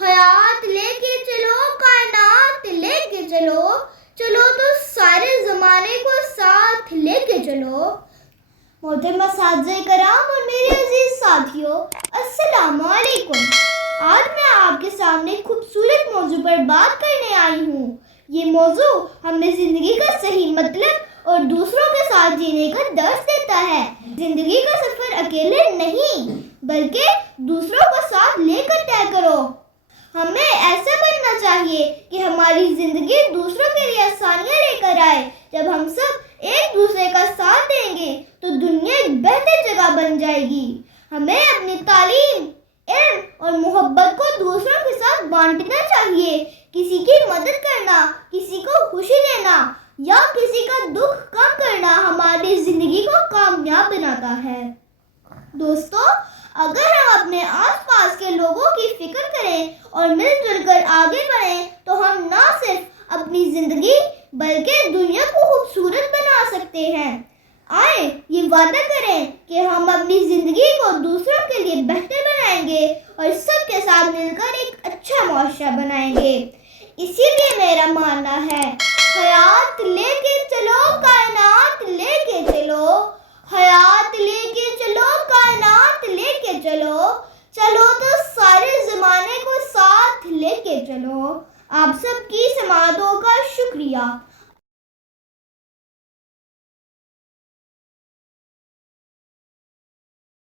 حیات لے کے چلو، کائنات لے کے چلو، چلو تو سارے زمانے کو ساتھ لے کے چلو۔ محترم اساتذہ کرام اور میرے عزیز ساتھیوں، السلام علیکم۔ آج میں آپ کے سامنے خوبصورت موضوع پر بات کرنے آئی ہوں۔ یہ موضوع ہمیں زندگی کا صحیح مطلب اور دوسروں کے ساتھ جینے کا درس دیتا ہے۔ زندگی کا سفر اکیلے نہیں بلکہ دوسروں کو ساتھ لے کر طے کرو۔ ہمیں ایسا بننا چاہیے کہ ہماری زندگی دوسروں کے لیے آسانیاں لے کر آئے۔ جب ہم سب ایک دوسرے کا ساتھ دیں گے تو دنیا ایک بہتر جگہ بن جائے گی۔ ہمیں اپنی تعلیم، علم اور محبت کو دوسروں کے ساتھ بانٹنا چاہیے۔ کسی کی مدد کرنا، کسی کو خوشی دینا یا کسی کا دکھ کم کرنا ہماری زندگی کو کامیاب بناتا ہے۔ دوستو، اگر ہم اپنے آس پاس کے لوگوں کی فکر کریں اور مل جل کر آگے بڑھیں تو ہم نہ صرف اپنی زندگی بلکہ دنیا کو خوبصورت بنا سکتے ہیں۔ آئیں یہ وعدہ کریں کہ ہم اپنی زندگی کو دوسروں کے لیے بہتر بنائیں گے اور سب کے ساتھ مل کر ایک اچھا معاشرہ بنائیں گے۔ اسی لیے میرا ماننا ہے، حیات لے کے چلو، کائنات لے کے چلو، حیات لے کے چلو، کائنات لے کے چلو، چلو تو سارے زمانے کو ساتھ لے کے چلو۔ آپ سب کی سماعتوں کا شکریہ۔